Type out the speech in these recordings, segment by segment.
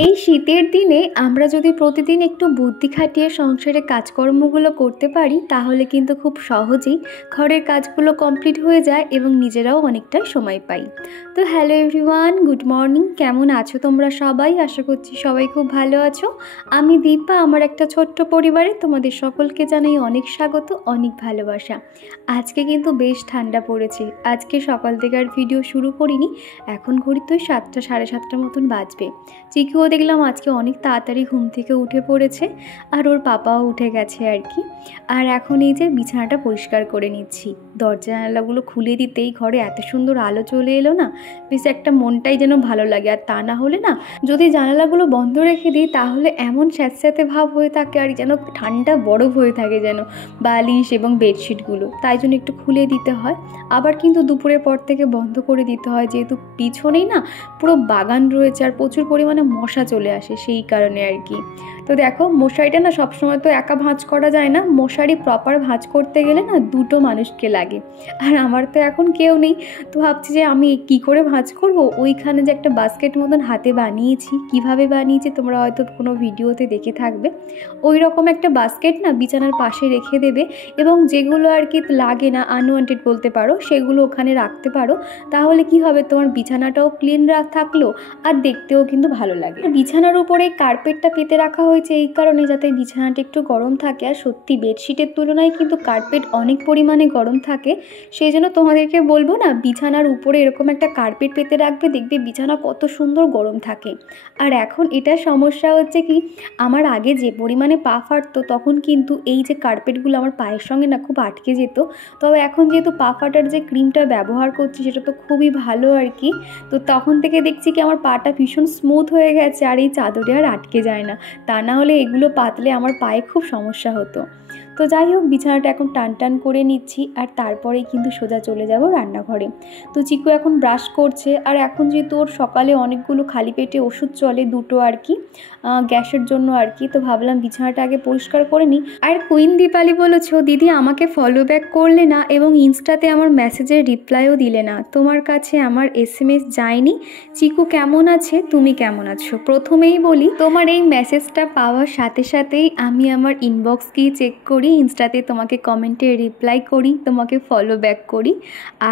এই শীতের দিনে আমরা যদি প্রতিদিন একটু বুদ্ধি খাটিয়ে সংসারে কাজকর্মগুলো করতে পারি তাহলে কিন্তু খুব সহজেই ঘরের কাজগুলো কমপ্লিট হয়ে যায় এবং নিজেরাও অনেকটা সময় পাই। তো হ্যালো এভরিওয়ান, গুড মর্নিং। কেমন আছো তোমরা সবাই? আশা করছি সবাই খুব ভালো আছো। আমি দীপা, আমার একটা ছোট্ট পরিবারে তোমাদের সকলকে জানাই অনেক স্বাগত, অনেক ভালোবাসা। আজকে কিন্তু বেশ ঠান্ডা পড়েছে। আজকে সকাল থেকে আর ভিডিও শুরু করিনি, এখন ঘড়িতে 7টা সাড়ে 7টার মতন বাজবে। চিকুও দেখলাম আজকে অনেক তাড়াতাড়ি ঘুম থেকে উঠে পড়েছে, আর ওর পাপাও উঠে গেছে আর কি। আর এখন এই যে বিছানাটা পরিষ্কার করে নিচ্ছি। দরজা জানালাগুলো খুলে দিতেই ঘরে এত সুন্দর আলো চলে এলো না, বেশ একটা মনটাই যেন ভালো লাগে। আর তা না হলে না, যদি জানালাগুলো বন্ধ রেখে দিই তাহলে এমন স্যাঁতস্যাঁতে ভাব হয়ে থাকে আর যেন ঠান্ডা বরফ হয়ে থাকে যেন বালিশ এবং বেডশিটগুলো, তাই জন্য একটু খুলে দিতে হয়। আবার কিন্তু দুপুরের পর থেকে বন্ধ করে দিতে হয়, যেহেতু পিছনেই না পুরো বাগান রয়েছে আর প্রচুর পরিমাণে মশা চলে আসে, সেই কারণে আর কি। তো দেখো, মশারিটা না সবসময় তো একা ভাঁজ করা যায় না, মশারি প্রপার ভাঁজ করতে গেলে না দুটো মানুষকে লাগে। আর আমার তো এখন কেউ নেই, তো ভাবছি যে আমি কি করে ভাঁজ করব। ওইখানে যে একটা বাস্কেট মতন হাতে বানিয়েছি, কিভাবে বানিয়েছি তোমরা হয়তো কোনো ভিডিওতে দেখে থাকবে। ওই রকম একটা বাস্কেট না বিছানার পাশে রেখে দেবে, এবং যেগুলো আর কি লাগে না, আনওয়ান্টেড বলতে পারো, সেগুলো ওখানে রাখতে পারো। তাহলে কি হবে, তোমার বিছানাটাও ক্লিন থাকলো আর দেখতেও কিন্তু ভালো লাগে। বিছানার উপরে কার্পেটটা পেতে রাখা হয়েছে এই কারণে যাতে বিছানাটা একটু গরম থাকে। আর সত্যি বেডশিটের তুলনায় কিন্তু কার্পেট অনেক পরিমাণে গরম থাকে। সেই জন্য তোমাদেরকে বলবো না, বিছানার উপরে এরকম একটা কার্পেট পেতে রাখবে, দেখবে বিছানা কত সুন্দর গরম থাকে। আর এখন এটার সমস্যা হচ্ছে কি, আমার আগে যে পরিমাণে পা ফাটতো তখন কিন্তু এই যে কার্পেটগুলো আমার পায়ের সঙ্গে না খুব আটকে যেত। তবে এখন যেহেতু পা ফাটার যে ক্রিমটা ব্যবহার করছি সেটা তো খুবই ভালো আর কি, তো তখন থেকে দেখছি কি আমার পাটা ভীষণ স্মুথ হয়ে গেছে আর এই চাদরে আর আটকে যায় না। তা না হলে এগুলো পাতলে আমার পায়ে খুব সমস্যা হতো। তো যাই হোক, বিছানাটা এখন টান টান করে নিচ্ছি আর তারপরেই কিন্তু সোজা চলে যাব রান্নাঘরে। তো চিকু এখন ব্রাশ করছে, আর এখন যেহেতু ওর সকালে অনেকগুলো খালি পেটে ওষুধ চলে, দুটো আর কি গ্যাসের জন্য আর কি, তো ভাবলাম বিছানাটা আগে পরিষ্কার করে নিই। আর কুইন দীপালি বলেছো, দিদি আমাকে ফলো ব্যাক করলে না এবং ইনস্টাতে আমার মেসেজের রিপ্লাইও দিলে না, তোমার কাছে আমার SMS যায়নি। চিকু কেমন আছে, তুমি কেমন আছো? প্রথমেই বলি, তোমার এই মেসেজটা পাওয়ার সাথে সাথেই আমি আমার ইনবক্সকেই চেক করি, ইনস্টাতে তোমাকে কমেন্টে রিপ্লাই করি, তোমাকে ফলো ব্যাক করি।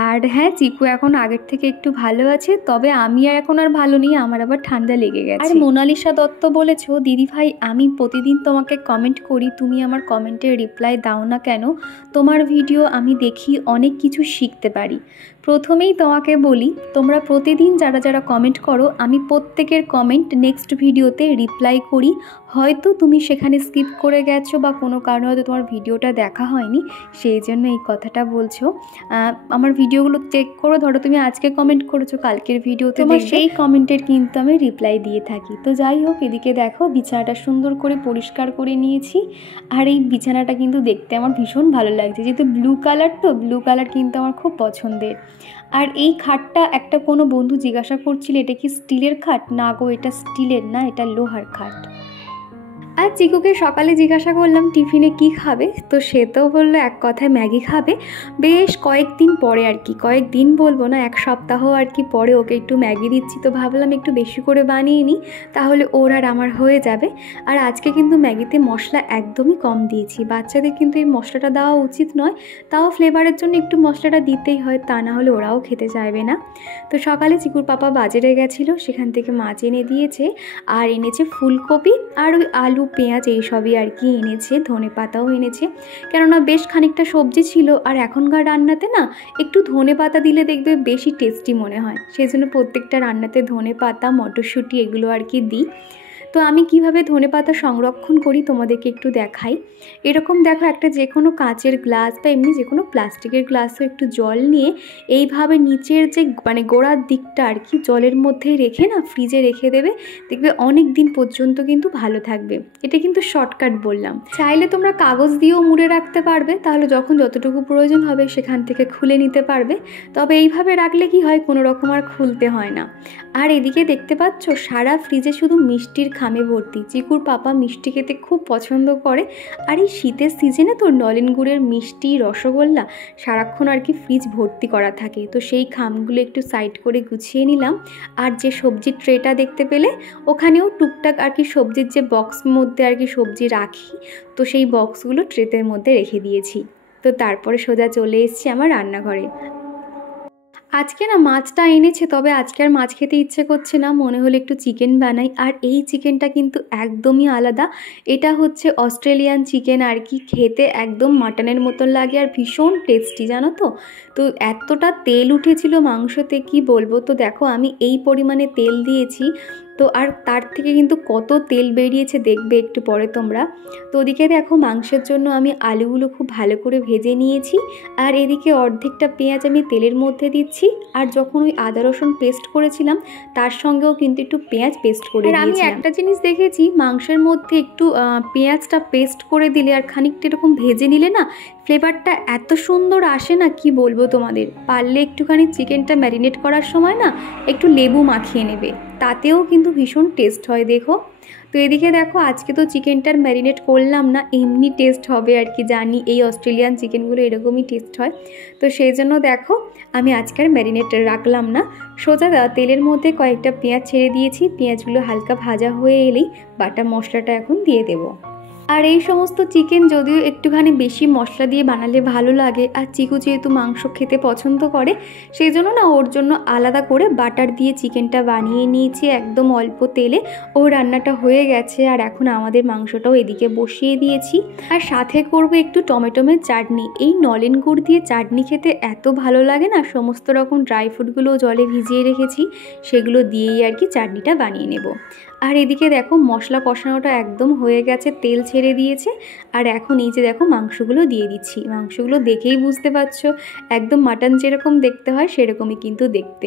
আর হ্যাঁ, চিকু এখন আগের থেকে একটু ভালো আছে, তবে আমি আর এখন আর ভালো নেই, আমার আবার ঠান্ডা লেগে গেছে। আর মোনালিসা দত্ত বলেছো, দিদি ভাই আমি প্রতিদিন তোমাকে কমেন্ট করি, তুমি আমার কমেন্টে রিপ্লাই দাও না কেন? তোমার ভিডিও আমি দেখি, অনেক কিছু শিখতে পারি। প্রথমেই তোমাকে বলি, তোমরা প্রতিদিন যারা যারা কমেন্ট করো, আমি প্রত্যেকের কমেন্ট নেক্সট ভিডিওতে রিপ্লাই করি। হয়তো তুমি সেখানে স্কিপ করে গেছো বা কোনো কারণে হয়তো তোমার ভিডিওটা দেখা হয়নি, সেই জন্য এই কথাটা বলছো। আমার ভিডিওগুলো চেক করো, ধরো তুমি আজকে কমেন্ট করেছো, কালকের ভিডিওতে তোমার সেই কমেন্টের কিন্তু আমি রিপ্লাই দিয়ে থাকি। তো যাই হোক, এদিকে দেখো বিছানাটা সুন্দর করে পরিষ্কার করে নিয়েছি। আর এই বিছানাটা কিন্তু দেখতে আমার ভীষণ ভালো লাগছে, যেহেতু ব্লু কালার, তো ব্লু কালার কিন্তু আমার খুব পছন্দের। আর এই খাটটা একটা কোনো বন্ধু জিজ্ঞাসা করছিল এটা কি স্টিলের খাট? না গো, এটা স্টিলের না, এটা লোহার খাট। আর চিকুকে সকালে জিজ্ঞাসা করলাম টিফিনে কি খাবে, তো সে তো বললো এক কথায় ম্যাগি খাবে। বেশ কয়েকদিন পরে আর কি, কয়েকদিন বলবো না, এক সপ্তাহ আর কি পরে ওকে একটু ম্যাগি দিচ্ছি। তো ভাবলাম একটু বেশি করে বানিয়ে নিই, তাহলে ওর আর আমার হয়ে যাবে। আর আজকে কিন্তু ম্যাগিতে মশলা একদমই কম দিয়েছি, বাচ্চাদের কিন্তু এই মশলাটা দেওয়া উচিত নয়, তাও ফ্লেভারের জন্য একটু মশলাটা দিতেই হয়, তা না হলে ওরাও খেতে চাইবে না। তো সকালে চিকুর পাপা বাজারে গেছিলো, সেখান থেকে মাছ এনে দিয়েছে, আর এনেছে ফুলকপি আর ওই আলু পেঁয়াজ এইসবই আর কি এনেছে, ধনে পাতাও এনেছে, কেননা বেশ খানিকটা সবজি ছিল। আর এখনকার রান্নাতে না একটু ধনে পাতা দিলে দেখবে বেশি টেস্টি মনে হয়, সেই জন্য প্রত্যেকটা রান্নাতে ধনে পাতা, মটরশুঁটি এগুলো আর কি দিই। তো আমি কিভাবে ধনেপাতা সংরক্ষণ করি তোমাদেরকে একটু দেখাই। এরকম দেখো, একটা যে কোনো কাঁচের গ্লাস বা এমনি যে কোনো প্লাস্টিকের গ্লাসও একটু জল নিয়ে এইভাবে নিচের যে গোড়ার দিকটা আর কি জলের মধ্যেই রেখে না ফ্রিজে রেখে দেবে, দেখবে অনেক দিন পর্যন্ত কিন্তু ভালো থাকবে। এটা কিন্তু শর্টকাট বললাম। চাইলে তোমরা কাগজ দিয়েও মুড়ে রাখতে পারবে, তাহলে যখন যতটুকু প্রয়োজন হবে সেখান থেকে খুলে নিতে পারবে। তবে এইভাবে রাখলে কি হয়, কোনো রকম আর খুলতে হয় না। আর এদিকে দেখতে পাচ্ছ, সারা ফ্রিজে শুধু মিষ্টির খামে ভর্তি। চিকুর পাপা মিষ্টি খেতে খুব পছন্দ করে, আর এই শীতের সিজনে তো নলেন গুড়ের মিষ্টি রসগোল্লা সারাক্ষণ আর কি ফ্রিজ ভর্তি করা থাকে। তো সেই খামগুলো একটু সাইড করে গুছিয়ে নিলাম। আর যে সবজির ট্রেটা দেখতে পেলে, ওখানেও টুকটাক আর কি সবজির যে বক্স মধ্যে আর কি সবজি রাখি, তো সেই বক্সগুলো ট্রেতের মধ্যে রেখে দিয়েছি। তো তারপরে সোজা চলে এসেছি আমার রান্নাঘরে। আজকে না মাছটা এনেছে, তবে আজকে আর মাছ খেতে ইচ্ছে করছে না, মনে হলো একটু চিকেন বানাই। আর এই চিকেনটা কিন্তু একদমই আলাদা, এটা হচ্ছে অস্ট্রেলিয়ান চিকেন আর কি, খেতে একদম মাটনের মতন লাগে আর ভীষণ টেস্টি জানো তো। তো এতটা তেল উঠেছিল মাংসতে কি বলবো। তো দেখো আমি এই পরিমাণে তেল দিয়েছি, তো আর তার থেকে কিন্তু কত তেল বেরিয়েছে দেখবে একটু পরে তোমরা। তো ওদিকে দেখো মাংসের জন্য আমি আলুগুলো খুব ভালো করে ভেজে নিয়েছি, আর এদিকে অর্ধেকটা পেঁয়াজ আমি তেলের মধ্যে দিচ্ছি। আর যখন ওই আদা রসুন পেস্ট করেছিলাম তার সঙ্গেও কিন্তু একটু পেঁয়াজ পেস্ট করে দিয়েছি। আমি একটা জিনিস দেখেছি, মাংসের মধ্যে একটু পেঁয়াজটা পেস্ট করে দিলে আর খানিকটা এরকম ভেজে নিলে না, ফ্লেভারটা এত সুন্দর আসে না কি বলবো তোমাদের। পারলে একটুখানি চিকেনটা ম্যারিনেট করার সময় না একটু লেবু মাখিয়ে নেবে, তাতেও কিন্তু ভীষণ টেস্ট হয় দেখো। তো এদিকে দেখো আজকে তো চিকেনটার ম্যারিনেট করলাম না, এমনি টেস্ট হবে আর কি, জানি এই অস্ট্রেলিয়ান চিকেনগুলো এরকমই টেস্ট হয়। তো সেই জন্য দেখো আমি আজকের ম্যারিনেট রাখলাম না, সোজা তেলের মধ্যে কয়েকটা পেঁয়াজ ছেড়ে দিয়েছি। পেঁয়াজগুলো হালকা ভাজা হয়ে এলেই বাটা মশলাটা এখন দিয়ে দেবো। আর এই সমস্ত চিকেন যদিও একটুখানি বেশি মশলা দিয়ে বানালে ভালো লাগে, আর চিকু যেহেতু মাংস খেতে পছন্দ করে সেই জন্য না ওর জন্য আলাদা করে বাটার দিয়ে চিকেনটা বানিয়ে নিয়েছি একদম অল্প তেলে। ও রান্নাটা হয়ে গেছে, আর এখন আমাদের মাংসটাও এদিকে বসিয়ে দিয়েছি। আর সাথে করব একটু টমেটোমের চাটনি। এই নলেন গুড় দিয়ে চাটনি খেতে এত ভালো লাগে না, সমস্ত রকম ড্রাই ফ্রুটগুলো জলে ভিজিয়ে রেখেছি, সেগুলো দিয়েই আর কি চাটনিটা বানিয়ে নেব। আর এদিকে দেখো মশলা কষানোটা একদম হয়ে গেছে, তেল ছেড়ে দিয়েছে। আর এখন এই যে দেখো মাংসগুলো দিয়ে দিচ্ছি। মাংসগুলো দেখেই বুঝতে পারছো একদম মাটন যেরকম দেখতে হয় সেরকমই কিন্তু দেখতে,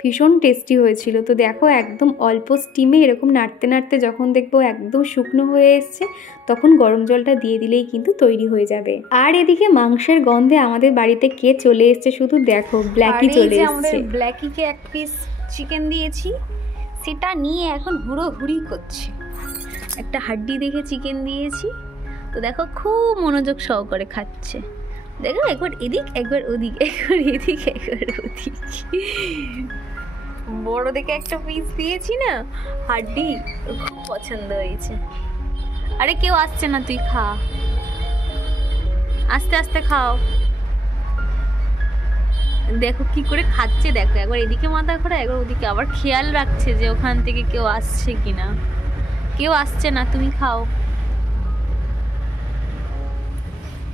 ভীষণ টেস্টি হয়েছিল। তো দেখো একদম অল্প স্টিমে এরকম নাড়তে নাড়তে যখন দেখবো একদম শুকনো হয়ে এসছে, তখন গরম জলটা দিয়ে দিলেই কিন্তু তৈরি হয়ে যাবে। আর এদিকে মাংসের গন্ধে আমাদের বাড়িতে কে চলে এসছে শুধু দেখো, ব্ল্যাকি চলে এসছে। ব্ল্যাকিকে এক পিস চিকেন দিয়েছি, সেটা নিয়ে এখন হুড়োহুড়ি করছে। একটা হাড্ডি দেখে চিকেন দিয়েছি, তো দেখো খুব মনোযোগ সহকারে খাচ্ছে। দেখো একবার এদিক একবার ওদিক, একবার এদিক একবার ওদিক। বড় দেখে একটা পিস দিয়েছি না হাড্ডি, খুব পছন্দ হয়েছে। আরে কেউ আসছে না, তুই খা, আস্তে আস্তে খাও। দেখো কি করে খাচ্ছে, দেখো একবার এদিকে মাথা ঘোরা একবার ওদিকে, আবার খেয়াল রাখছে যে ওখান থেকে কেউ আসছে কিনা। কেউ আসছে না, তুমি খাও।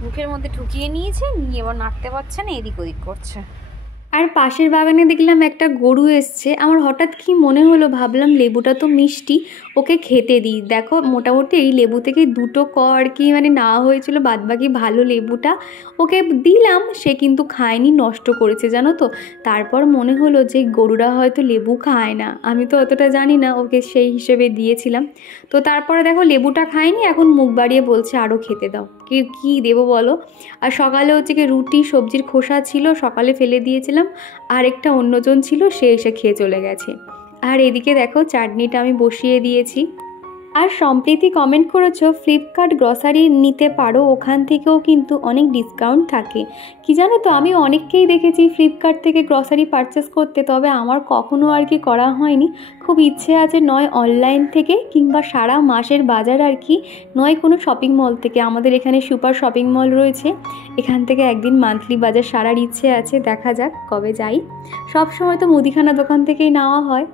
মুখের মধ্যে ঢুকিয়ে নিয়েছে, নিয়ে এবার নাড়তে পারছে না, এদিক ওদিক করছে। আর পাশের বাগানে দেখলাম একটা গরু এসছে, আমার হঠাৎ কি মনে হলো, ভাবলাম লেবুটা তো মিষ্টি, ওকে খেতে দিই। দেখো মোটামুটি এই লেবু থেকে দুটো আর কি মানে নেওয়া হয়েছিল, বাদবাকি ভালো লেবুটা ওকে দিলাম, সে কিন্তু খায়নি, নষ্ট করেছে জানো তো। তারপর মনে হলো যে গরুরা হয়তো লেবু খায় না, আমি তো অতটা জানি না, ওকে সেই হিসেবে দিয়েছিলাম। তো তারপরে দেখো লেবুটা খায়নি, এখন মুখ বাড়িয়ে বলছে আরও খেতে দাও। কি দেবো বলো। আর সকালে হচ্ছে কি রুটি সবজির খোসা ছিল, সকালে ফেলে দিয়েছিলাম, আরেকটা অন্যজন ছিল সে এসে খেয়ে চলে গেছে। আর এদিকে দেখো চাটনিটা আমি বসিয়ে দিয়েছি। আর সম্প্রীতি কমেন্ট করেছো ফ্লিপকার্ট গ্রসারি নিতে পারো, ওখান থেকেও কিন্তু অনেক ডিসকাউন্ট থাকে। কি জানো তো, আমি অনেককেই দেখেছি ফ্লিপকার্ট থেকে গ্রসারি পারচেস করতে, তবে আমার কখনো আর কি করা হয়নি। খুব ইচ্ছে আছে, নয় অনলাইন থেকে কিংবা সারা মাসের বাজার আর কি, নয় কোনো শপিং মল থেকে। আমাদের এখানে সুপার শপিং মল রয়েছে, এখান থেকে একদিন মান্থলি বাজার সারার ইচ্ছে আছে, দেখা যাক কবে যাই। সব সময় তো মুদিখানা দোকান থেকেই নেওয়া হয়।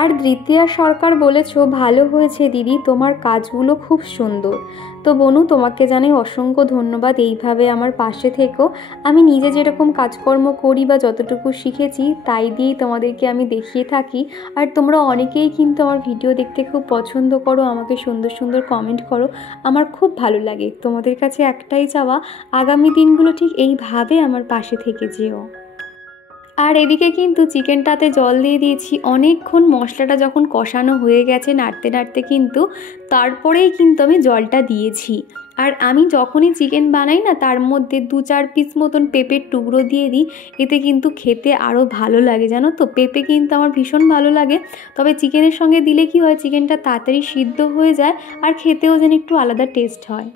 আর দ্বিতীয়া সরকার বলেছো ভালো হয়েছে দিদি, তোমার কাজগুলো খুব সুন্দর। তো বনু তোমাকে জানাই অসংখ্য ধন্যবাদ, এইভাবে আমার পাশে থেকো। আমি নিজে যেরকম কাজকর্ম করি বা যতটুকু শিখেছি তাই দিয়েই তোমাদেরকে আমি দেখিয়ে থাকি। আর তোমরা অনেকেই কিন্তু আমার ভিডিও দেখতে খুব পছন্দ করো, আমাকে সুন্দর সুন্দর কমেন্ট করো, আমার খুব ভালো লাগে। তোমাদের কাছে একটাই চাওয়া, আগামী দিনগুলো ঠিক এইভাবে আমার পাশে থেকে যেও। আর এদিকে কিন্তু চিকেনটাতে জল দিয়ে দিয়েছি, অনেকক্ষণ মশলাটা যখন কষানো হয়ে গেছে নাড়তে নাড়তে কিন্তু তারপরেই কিন্তু আমি জলটা দিয়েছি। আর আমি যখনই চিকেন বানাই না তার মধ্যে 2-4 পিস মতন পেঁপের টুকরো দিয়ে দিই, এতে কিন্তু খেতে আরও ভালো লাগে জানো তো। পেঁপে কিন্তু আমার ভীষণ ভালো লাগে, তবে চিকেনের সঙ্গে দিলে কি হয় চিকেনটা তাড়াতাড়ি সিদ্ধ হয়ে যায় আর খেতেও যেন একটু আলাদা টেস্ট হয়।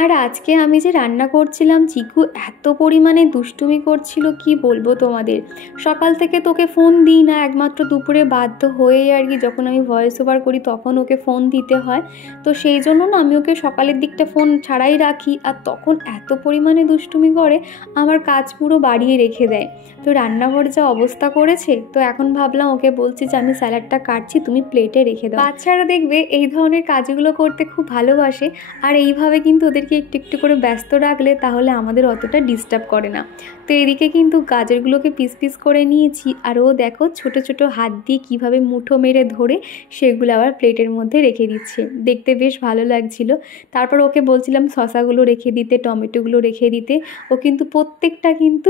আর আজকে আমি যে রান্না করছিলাম চিকু এত পরিমাণে দুষ্টুমি করছিল কি বলবো তোমাদের। সকাল থেকে তোকে ফোন দিই না, একমাত্র দুপুরে বাধ্য হয়ে আর কি যখন আমি ভয়েস ওভার করি তখন ওকে ফোন দিতে হয়। তো সেই জন্য না আমি ওকে সকালের দিকটা ফোন ছাড়াই রাখি, আর তখন এত পরিমাণে দুষ্টুমি করে আমার কাজ পুরো বাড়িয়ে রেখে দেয়। তো রান্নাঘর যা অবস্থা করেছে, তো এখন ভাবলাম ওকে বলছি যে আমি স্যালাডটা কাটছি, তুমি প্লেটে রেখে দাও। বাচ্চারা দেখবে এই ধরনের কাজগুলো করতে খুব ভালোবাসে, আর এইভাবে কিন্তু ওদেরকে একটু একটু করে ব্যস্ত রাখলে তাহলে আমাদের অতটা ডিস্টার্ব করে না। তো এদিকে কিন্তু গাজরগুলোকে পিস পিস করে নিয়েছি, আর ও দেখো ছোট ছোট হাত দিয়ে কীভাবে মুঠো মেরে ধরে সেগুলো আবার প্লেটের মধ্যে রেখে দিচ্ছে, দেখতে বেশ ভালো লাগছিল। তারপর ওকে বলছিলাম শসাগুলো রেখে দিতে, টমেটোগুলো রেখে দিতে, ও কিন্তু প্রত্যেকটা কিন্তু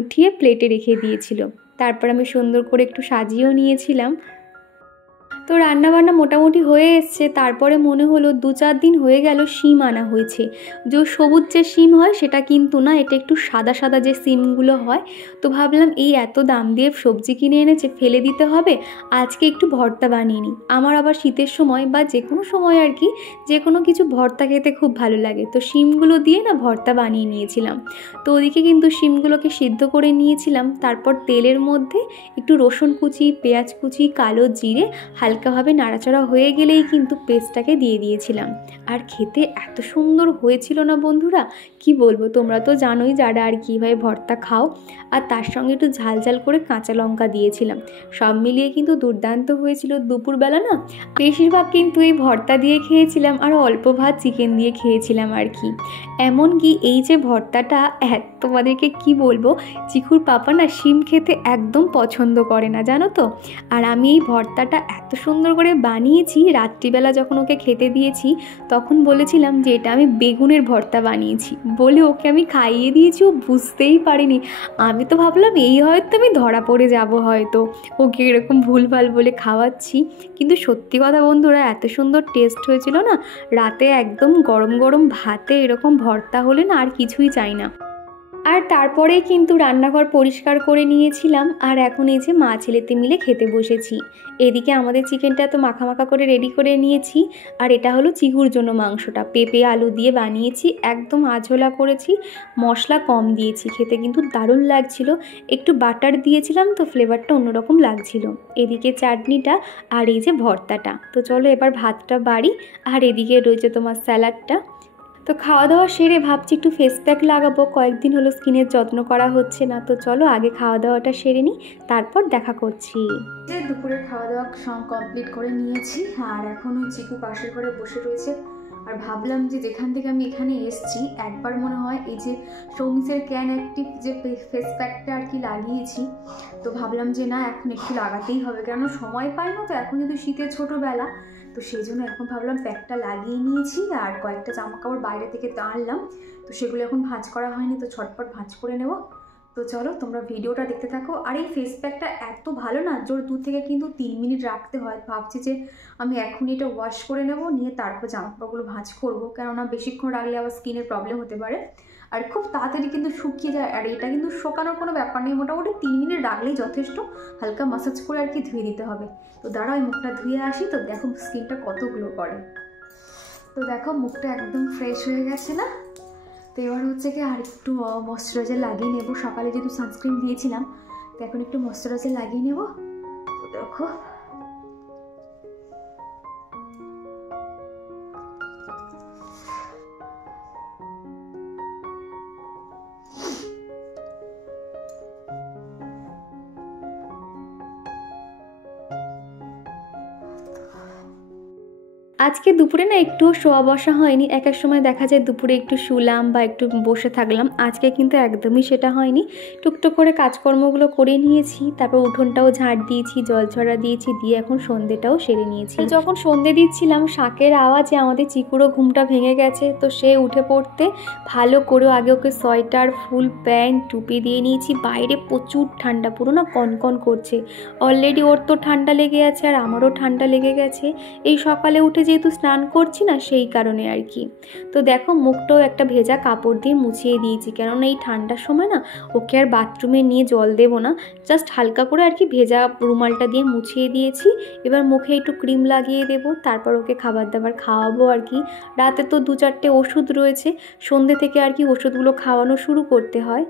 উঠিয়ে প্লেটে রেখে দিয়েছিল। তারপর আমি সুন্দর করে একটু সাজিয়েও নিয়েছিলাম। তো রান্নাবান্না মোটামুটি হয়ে এসছে। তারপরে মনে হলো 2-4 দিন হয়ে গেল শিম আনা হয়েছে, যে সবুজ যে শিম হয় সেটা কিন্তু না, এটা একটু সাদা সাদা যে শিমগুলো হয়। তো ভাবলাম এই এত দাম দিয়ে সবজি কিনে এনেছে, ফেলে দিতে হবে, আজকে একটু ভর্তা বানিয়ে নিই। আমার আবার শীতের সময় বা যে কোনো সময় আর কি যে কোনো কিছু ভর্তা খেতে খুব ভালো লাগে। তো শিমগুলো দিয়ে না ভর্তা বানিয়ে নিয়েছিলাম। তো ওদিকে কিন্তু শিমগুলোকে সিদ্ধ করে নিয়েছিলাম। তারপর তেলের মধ্যে একটু রসুন কুচি, পেঁয়াজ কুচি, কালো জিরে হালকাভাবে নাড়াচাড়া হয়ে গেলেই কিন্তু পেস্টটাকে দিয়ে দিয়েছিলাম। আর খেতে এত সুন্দর হয়েছিল না বন্ধুরা, কি বলবো। তোমরা তো জানোই যারা আর কীভাবে ভর্তা খাও। আর তার সঙ্গে একটু ঝাল ঝাল করে কাঁচা লঙ্কা দিয়েছিলাম, সব মিলিয়ে কিন্তু দুর্দান্ত হয়েছিল। দুপুরবেলা না বেশিরভাগ কিন্তু এই ভর্তা দিয়ে খেয়েছিলাম, আর অল্প ভাত চিকেন দিয়ে খেয়েছিলাম আর কি। এমনকি এই যে ভর্তাটা তোমাদেরকে কি বলবো, চিকুর পাপা না শিম খেতে একদম পছন্দ করে না জানো তো। আর আমি এই ভর্তাটা এত সুন্দর করে বানিয়েছি, রাত্রিবেলা যখন ওকে খেতে দিয়েছি তখন বলেছিলাম যে এটা আমি বেগুনের ভর্তা বানিয়েছি বলে ওকে আমি খাইয়ে দিয়েছি। ও বুঝতেই পারিনি। আমি তো ভাবলাম এই হয়তো আমি ধরা পড়ে যাব, হয়তো ওকে এরকম ভুলভাল বলে খাওয়াচ্ছি। কিন্তু সত্যি কথা বন্ধুরা, এত সুন্দর টেস্ট হয়েছিল না, রাতে একদম গরম গরম ভাতে এরকম ভর্তা হলে না আর কিছুই চাই না। আর তারপরেই কিন্তু রান্নাঘর পরিষ্কার করে নিয়েছিলাম, আর এখন এই যে মা ছেলেতে মিলে খেতে বসেছি। এদিকে আমাদের চিকেনটা তো মাখা মাখা করে রেডি করে নিয়েছি, আর এটা হলো চিকুর জন্য মাংসটা পেঁপে আলু দিয়ে বানিয়েছি, একদম আঝোলা করেছি, মশলা কম দিয়েছি, খেতে কিন্তু দারুণ লাগছিল। একটু বাটার দিয়েছিলাম তো ফ্লেভারটা অন্যরকম লাগছিল। এদিকে চাটনিটা আর এই যে ভর্তাটা। তো চলো এবার ভাতটা বাড়ি, আর এদিকে রয়েছে তোমার স্যালাডটা। তো খাওয়া দাওয়া সেরে ভাবছি একটু ফেস প্যাক লাগাবো, কয়েকদিন হলো স্কিনের যত্ন করা হচ্ছে না। তো চলো আগে খাওয়া দাওয়াটা সেরে নিই, তারপর দেখা করছি। যে দুপুরের খাওয়া দাওয়া সব কমপ্লিট করে নিয়েছি, আর এখন ওই চিকু পাশের ঘরে বসে রয়েছে। আর ভাবলাম যে যেখান থেকে আমি এখানে এসেছি একবার মনে হয় এই যে সৌমিসের ক্যান অ্যাক্টিভ যে ফেস প্যাকটা আর কি লাগিয়েছি, তো ভাবলাম যে না এখন একটু লাগাতেই হবে, কেন সময় পাই না তো এখন যদি শীতের ছোটোবেলা, তো সেই জন্য এখন ভাবলাম প্যাকটা লাগিয়ে নিয়েছি। আর কয়েকটা জামা কাপড় বাইরে থেকে আনলাম, তো সেগুলো এখন ভাঁজ করা হয়নি, তো ছটপট ভাঁজ করে নেব। তো চলো তোমরা ভিডিওটা দেখতে থাকো। আর এই ফেস প্যাকটা এত ভালো না, জোর 2 থেকে কিন্তু 3 মিনিট রাখতে হয়। ভাবছি যে আমি এখনই এটা ওয়াশ করে নেব, নিয়ে তারপর জামা কাপড়গুলো ভাঁজ করবো, কেননা বেশিক্ষণ রাখলে আবার স্কিনের প্রবলেম হতে পারে। আর খুব তাড়াতাড়ি কিন্তু শুকিয়ে যায়, আর এটা কিন্তু শোকানোর কোনো ব্যাপার নেই, মোটামুটি 3 মিনিট রাখলেই যথেষ্ট। হালকা মাসাজ করে আর কি ধুয়ে দিতে হবে। তো দাঁড়াও এই মুখটা ধুয়ে আসি, তো দেখো স্কিনটা কত গ্লো করে। তো দেখো মুখটা একদম ফ্রেশ হয়ে গেছে না। তো এবার হচ্ছে কি আর একটু ময়শ্চারাইজার লাগিয়ে নেব, সকালে যেহেতু সানস্ক্রিন দিয়েছিলাম, তো এখন একটু ময়শ্চারাইজার লাগিয়ে নেব। তো দেখো আজকে দুপুরে না একটু শোয়া বসা হয়নি। এক এক সময় দেখা যায় দুপুরে একটু শুলাম বা একটু বসে থাকলাম, আজকে কিন্তু একদমই সেটা হয়নি। টুকটুক করে কাজকর্মগুলো করে নিয়েছি, তারপর উঠোনটাও ঝাড় দিয়েছি, জল ছড়া দিয়েছি, দিয়ে এখন সন্ধ্যেটাও সেরে নিয়েছি। যখন সন্ধ্যে দিচ্ছিলাম শাকের আওয়াজে আমাদের চিকুরও ঘুমটা ভেঙে গেছে, তো সে উঠে পড়তে ভালো করে আগে ওকে সোয়েটার, ফুল প্যান্ট, টুপি দিয়ে নিয়েছি। বাইরে প্রচুর ঠান্ডা, পুরো না কনকন করছে। অলরেডি ওর তো ঠান্ডা লেগে আছে আর আমারও ঠান্ডা লেগে গেছে। এই সকালে উঠে যে যেহেতু স্নান করছি না সেই কারণে আর কি। তো দেখো মুখটাও একটা ভেজা কাপড় দিয়ে মুছিয়ে দিয়েছি, কেননা এই ঠান্ডার সময় না ওকে আর বাথরুমে নিয়ে জল দেবো না, জাস্ট হালকা করে আর কি ভেজা রুমালটা দিয়ে মুছিয়ে দিয়েছি। এবার মুখে একটু ক্রিম লাগিয়ে দেবো, তারপর ওকে খাবার দাবার খাওয়াবো আর কি। রাতে তো 2-4টে ওষুধ রয়েছে, সন্ধ্যে থেকে আর কি ওষুধগুলো খাওয়ানো শুরু করতে হয়।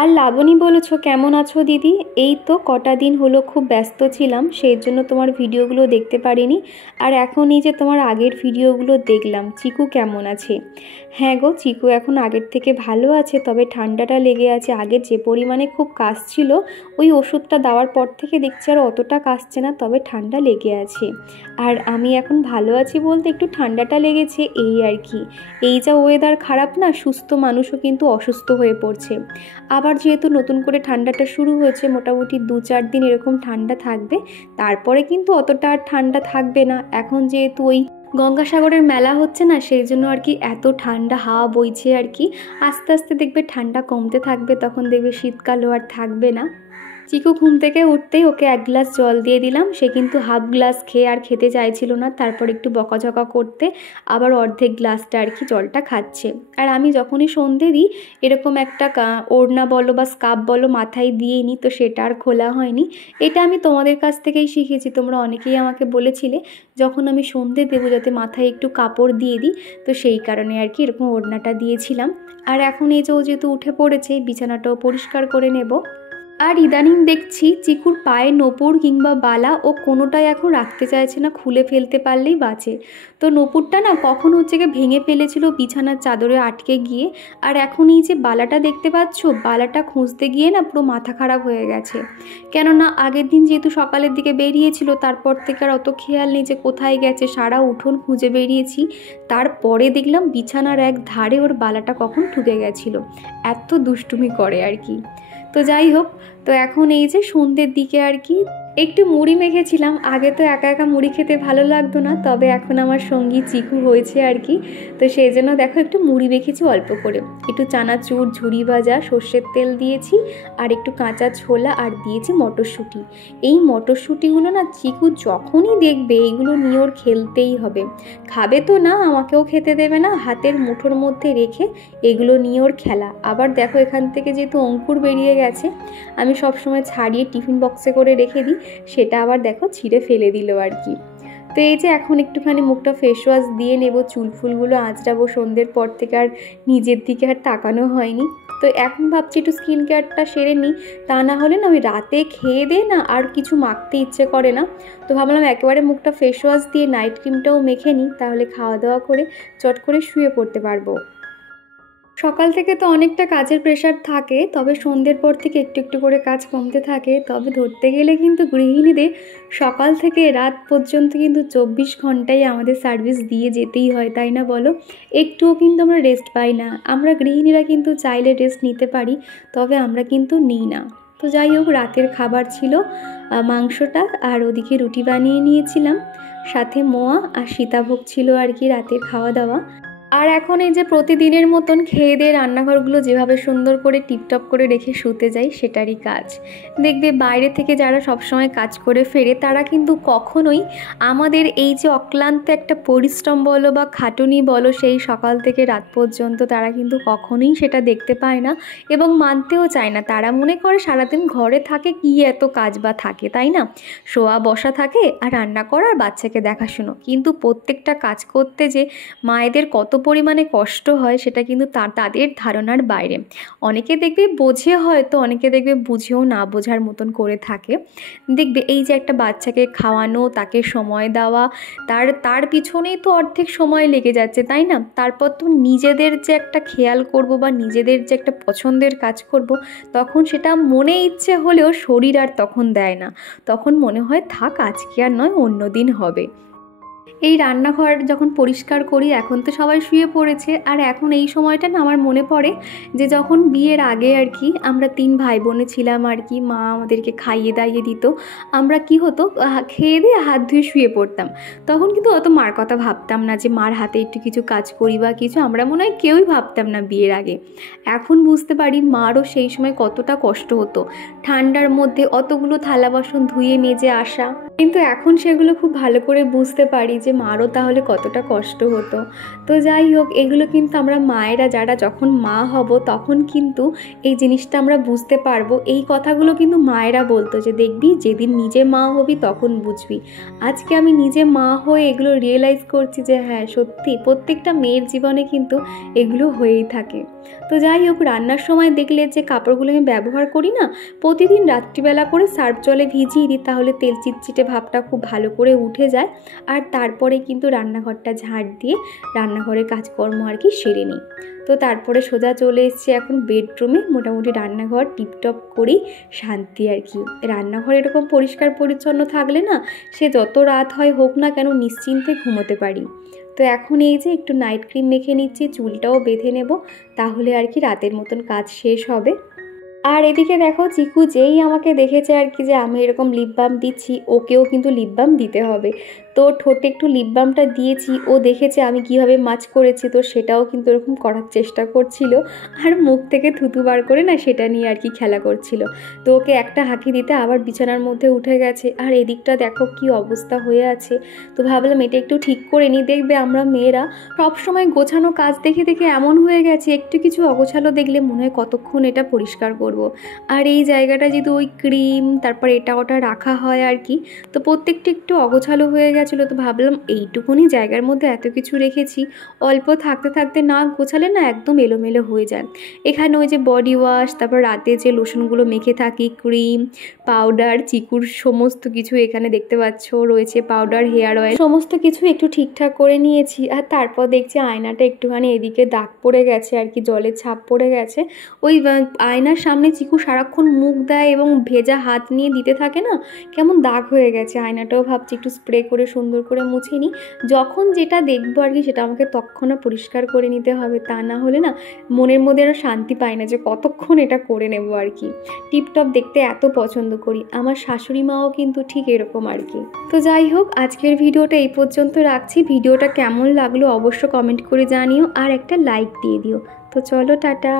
আর লাবণী বলেছো কেমন আছো দিদি? এই তো কটা দিন হলো খুব ব্যস্ত ছিলাম, সেই জন্য তোমার ভিডিওগুলো দেখতে পারিনি। আর এখন এই যে তোমার আগের ভিডিওগুলো দেখলাম। চিকু কেমন আছে? হ্যাঁ গো, চিকু এখন আগের থেকে ভালো আছে, তবে ঠান্ডাটা লেগে আছে। আগের যে পরিমাণে খুব কাশছিল, ওই ওষুধটা দেওয়ার পর থেকে দেখছি আর অতটা কাশছে না, তবে ঠান্ডা লেগে আছে। আর আমি এখন ভালো আছি বলতে একটু ঠান্ডাটা লেগেছে এই আর কি। এই যা ওয়েদার খারাপ না, সুস্থ মানুষও কিন্তু অসুস্থ হয়ে পড়ছে। আবার যেহেতু নতুন করে ঠান্ডাটা শুরু হয়েছে, মোটামুটি 2-4 দিন এরকম ঠান্ডা থাকবে, তারপরে কিন্তু অতটা আর ঠান্ডা থাকবে না। এখন যেহেতু ওই গঙ্গাসাগরের মেলা হচ্ছে না, সেই জন্য আর কি এত ঠান্ডা হাওয়া বইছে আর কি। আস্তে আস্তে দেখবে ঠান্ডা কমতে থাকবে, তখন দেখবে শীতকালও আর থাকবে না। চিকু ঘুম থেকে উঠতেই ওকে 1 গ্লাস জল দিয়ে দিলাম। সে কিন্তু হাফ গ্লাস খেয়ে আর খেতে চাইছিল না, তারপর একটু বকাঝকা করতে আবার অর্ধেক গ্লাসটা আর কি জলটা খাচ্ছে। আর আমি যখনই সন্ধে দিই এরকম একটা ওড়না বলো বা স্কার্ফ বলো মাথায় দিয়ে নিই, তো সেটা আর খোলা হয়নি। এটা আমি তোমাদের কাছ থেকেই শিখেছি, তোমরা অনেকেই আমাকে বলেছিলে যখন আমি সন্ধে দেবো যাতে মাথায় একটু কাপড় দিয়ে দিই, তো সেই কারণে আর কি এরকম ওড়নাটা দিয়েছিলাম। আর এখন এই যে ও যেহেতু উঠে পড়েছে, বিছানাটাও পরিষ্কার করে নেব। আর ইদানিং দেখছি চিকুর পায়ে নপুর কিংবা বালা ও কোনোটাই এখন রাখতে চাইছে না, খুলে ফেলতে পারলেই বাঁচে। তো নপুরটা না কখন হচ্ছে গিয়ে ভেঙে ফেলেছিল বিছানার চাদরে আটকে গিয়ে, আর এখন এই যে বালাটা দেখতে পাচ্ছ, বালাটা খুঁজতে গিয়ে না পুরো মাথা খারাপ হয়ে গেছে। কেননা আগের দিন যেহেতু সকালের দিকে বেরিয়েছিল, তারপর থেকে আর অত খেয়াল নেই যে কোথায় গেছে, সারা উঠোন খুঁজে বেরিয়েছি, তারপরে দেখলাম বিছানার এক ধারে ওর বালাটা কখন ঢুকে গেছিলো। এত দুষ্টুমি করে আর কি। তো যাই হোক, তো এখন এই যে সন্ধ্যের দিকে আর কি একটু মুড়ি মেখেছিলাম। আগে তো একা একা মুড়ি খেতে ভালো লাগতো না, তবে এখন আমার সঙ্গী চিকু হয়েছে আর কি, তো সেই জন্য দেখো একটু মুড়ি মেখেছি অল্প করে। একটু চানাচুর, ঝুরি ভাজা, সর্ষের তেল দিয়েছি, আর একটু কাঁচা ছোলা, আর দিয়েছি মটরশুঁটি। এই মটরশুঁটিগুলো না চিকু যখনই দেখবে এইগুলো নিয়ে ওর খেলতেই হবে। খাবে তো না, আমাকেও খেতে দেবে না, হাতের মুঠোর মধ্যে রেখে এগুলো নিয়ে ওর খেলা। আবার দেখো এখান থেকে যেহেতু অঙ্কুর বেরিয়ে গেছে, আমি সবসময় ছাড়িয়ে টিফিন বক্সে করে রেখে দিই, সেটা আবার দেখো ছিঁড়ে ফেলে দিল আর কি। তো এই যে এখন একটুখানি মুখটা ফেস ওয়াশ দিয়ে নেব, চুল ফুলগুলো আঁচড়াবো। সন্ধ্যের পর থেকে আর নিজের দিকে আর তাকানো হয়নি, তো এখন ভাবছি একটু স্কিন কেয়ারটা সেরে নিই, তা না হলে না ওই রাতে খেয়ে দে না আর কিছু মাখতে ইচ্ছে করে না। তো ভাবলাম একেবারে মুখটা ফেস ওয়াশ দিয়ে নাইট ক্রিমটাও মেখে নিই, তাহলে খাওয়া দাওয়া করে চট করে শুয়ে পড়তে পারবো। সকাল থেকে তো অনেকটা কাজের প্রেশার থাকে, তবে সন্ধ্যের পর থেকে একটু একটু করে কাজ কমতে থাকে। তবে ধরতে গেলে কিন্তু গৃহিণীদের সকাল থেকে রাত পর্যন্ত কিন্তু 24 ঘন্টাই আমাদের সার্ভিস দিয়ে যেতেই হয়, তাই না বলো? একটুও কিন্তু আমরা রেস্ট পাই না। আমরা গৃহিণীরা কিন্তু চাইলে রেস্ট নিতে পারি, তবে আমরা কিন্তু নিই না। তো যাই হোক, রাতের খাবার ছিল মাংসটা, আর ওদিকে রুটি বানিয়ে নিয়েছিলাম, সাথে মোয়া আর সীতাভোগ ছিল আর কি রাতের খাওয়া দাওয়া। আর এখন এই যে প্রতিদিনের মতন খেয়ে দিয়ে রান্নাঘরগুলো যেভাবে সুন্দর করে টিপটপ করে রেখে শুতে যাই, সেটারই কাজ। দেখবে বাইরে থেকে যারা সবসময় কাজ করে ফেরে, তারা কিন্তু কখনোই আমাদের এই যে অক্লান্ত একটা পরিশ্রম বলো বা খাটুনি বলো, সেই সকাল থেকে রাত পর্যন্ত, তারা কিন্তু কখনোই সেটা দেখতে পায় না এবং মানতেও চায় না। তারা মনে করে সারাদিন ঘরে থাকে, কি এত কাজ বা থাকে, তাই না? শোয়া বসা থাকে আর রান্না করা আর বাচ্চাকে দেখাশুনো, কিন্তু প্রত্যেকটা কাজ করতে যে মায়েদের কত পরিমাণে কষ্ট হয় সেটা কিন্তু তাদের ধারণার বাইরে। অনেকে দেখবে বোঝে, হয়তো অনেকে দেখবে বুঝেও না বোঝার মতন করে থাকে। দেখবে এই যে একটা বাচ্চাকে খাওয়ানো, তাকে সময় দেওয়া, তার পিছনেই তো অর্ধেক সময় লেগে যাচ্ছে, তাই না? তারপর তো নিজেদের যে একটা খেয়াল করব বা নিজেদের যে একটা পছন্দের কাজ করব, তখন সেটা মনে ইচ্ছে হলেও শরীর আর তখন দেয় না। তখন মনে হয় থাক, আজকে আর নয়, অন্য দিন হবে। এই রান্নাঘর যখন পরিষ্কার করি, এখন তো সবাই শুয়ে পড়েছে, আর এখন এই সময়টা না আমার মনে পড়ে যে যখন বিয়ের আগে আর কি আমরা 3 ভাই বোনে ছিলাম আর কি, মা আমাদেরকে খাইয়ে দাইয়ে দিত, আমরা কি হতো খেয়ে দিয়ে হাত ধুয়ে শুয়ে পড়তাম। তখন কিন্তু অত মার কথা ভাবতাম না যে মার হাতে একটু কিছু কাজ করি বা কিছু, আমরা মনে হয় কেউই ভাবতাম না বিয়ের আগে। এখন বুঝতে পারি মারও সেই সময় কতটা কষ্ট হতো, ঠান্ডার মধ্যে অতগুলো থালা বাসন ধুয়ে মেজে আসা। কিন্তু এখন সেগুলো খুব ভালো করে বুঝতে পারি যে মারও তাহলে কতটা কষ্ট হতো। তো যাই হোক, এগুলো কিন্তু আমরা মায়েরা যারা যখন মা হব তখন কিন্তু এই জিনিসটা আমরা বুঝতে পারবো। এই কথাগুলো কিন্তু মায়েরা বলতো যে দেখবি যেদিন নিজে মা হবি তখন বুঝবি। আজকে আমি নিজে মা হয়ে এগুলো রিয়েলাইজ করছি যে হ্যাঁ সত্যি প্রত্যেকটা মেয়ের জীবনে কিন্তু এগুলো হয়েই থাকে। তো যাই হোক, রান্নার সময় দেখলে যে কাপড়গুলো আমি ব্যবহার করি না, প্রতিদিন রাত্রিবেলা করে সার্ফ জলে ভিজিয়ে দিই, তাহলে তেল চিটচিটে ভাবটা খুব ভালো করে উঠে যায়। আর তারপরে কিন্তু রান্নাঘরটা ঝাড় দিয়ে রান্নাঘরের কাজকর্ম আর কি সেরে নিই। তো তারপরে সোজা চলে এসেছি এখন বেডরুমে। মোটামুটি রান্নাঘর টিপটপ করেই শান্তি আর কি। রান্নাঘর এরকম পরিষ্কার পরিচ্ছন্ন থাকলে না, সে যত রাত হয় হোক না কেন নিশ্চিন্তে ঘুমোতে পারি। তো এখন এই যে একটু নাইট ক্রিম মেখে নিচ্ছি, চুলটাও বেঁধে নেব, তাহলে আর কি রাতের মতন কাজ শেষ হবে। আর এদিকে দেখো, চিকু যেই আমাকে দেখেছে আর কি যে আমি এরকম লিপ বাম দিচ্ছি, ওকেও কিন্তু লিপ বাম দিতে হবে। তো ঠোঁটে একটু লিপ বামটা দিয়েছি, ও দেখেছে আমি কিভাবে মাছ করেছি, তো সেটাও কিন্তু এরকম করার চেষ্টা করছিল। আর মুখ থেকে থুতু বার করে না সেটা নিয়ে আর কি খেলা করছিল। তো ওকে একটা হাঁকি দিতে আবার বিছানার মধ্যে উঠে গেছে। আর এদিকটা দেখো কি অবস্থা হয়ে আছে। তো ভাবলাম এটা একটু ঠিক করে নিই। দেখবে আমরা মেয়েরা সবসময় গোছানো কাজ দেখে দেখে এমন হয়ে গেছে, একটু কিছু অগোছালো দেখলে মনে হয় কতক্ষণ এটা পরিষ্কার করব। আর এই জায়গাটা যেহেতু ওই ক্রিম তারপর এটা ওটা রাখা হয় আর কি, তো প্রত্যেকটা একটু অগোছালো হয়ে গেছিলো। তো ভাবলাম এইটুকুনি জায়গার মধ্যে এত কিছু রেখেছি, অল্প থাকতে থাকতে না গোছালে না একদম এলোমেলো হয়ে যায়। এখানে ওই যে বডি ওয়াশ, তারপর রাতে যে লোশনগুলো মেখে থাকি, ক্রিম, পাউডার, চিকুর সমস্ত কিছু এখানে দেখতে পাচ্ছ রয়েছে, পাউডার, হেয়ার অয়েল, সমস্ত কিছু একটু ঠিকঠাক করে নিয়েছি। আর তারপর দেখছি আয়নাটা একটুখানি এদিকে দাগ পড়ে গেছে আর কি, জলের ছাপ পড়ে গেছে। ওই আয়নার সামনে চিকু সারাক্ষণ মুখ দেয় এবং ভেজা হাত নিয়ে দিতে থাকে না, কেমন দাগ হয়ে গেছে। আয়নাটাও ভাবছি একটু স্প্রে করে সুন্দর করে মুছে নিই। যখন যেটা দেখবো আর কি সেটা আমাকে তৎক্ষণাৎ পরিষ্কার করে নিতে হবে, তা না হলে না মনের মধ্যে আর শান্তি পায় না যে কতক্ষণ এটা করে নেব আর কি। টিপটপ দেখতে এত পছন্দ করি। আমার শাশুড়ি মাও কিন্তু ঠিক এরকম আর কি। তো যাই হোক, আজকের ভিডিওটা এই পর্যন্ত রাখছি। ভিডিওটা কেমন লাগলো অবশ্য কমেন্ট করে জানিও, আর একটা লাইক দিয়ে দিও। তো চলো, টাটা।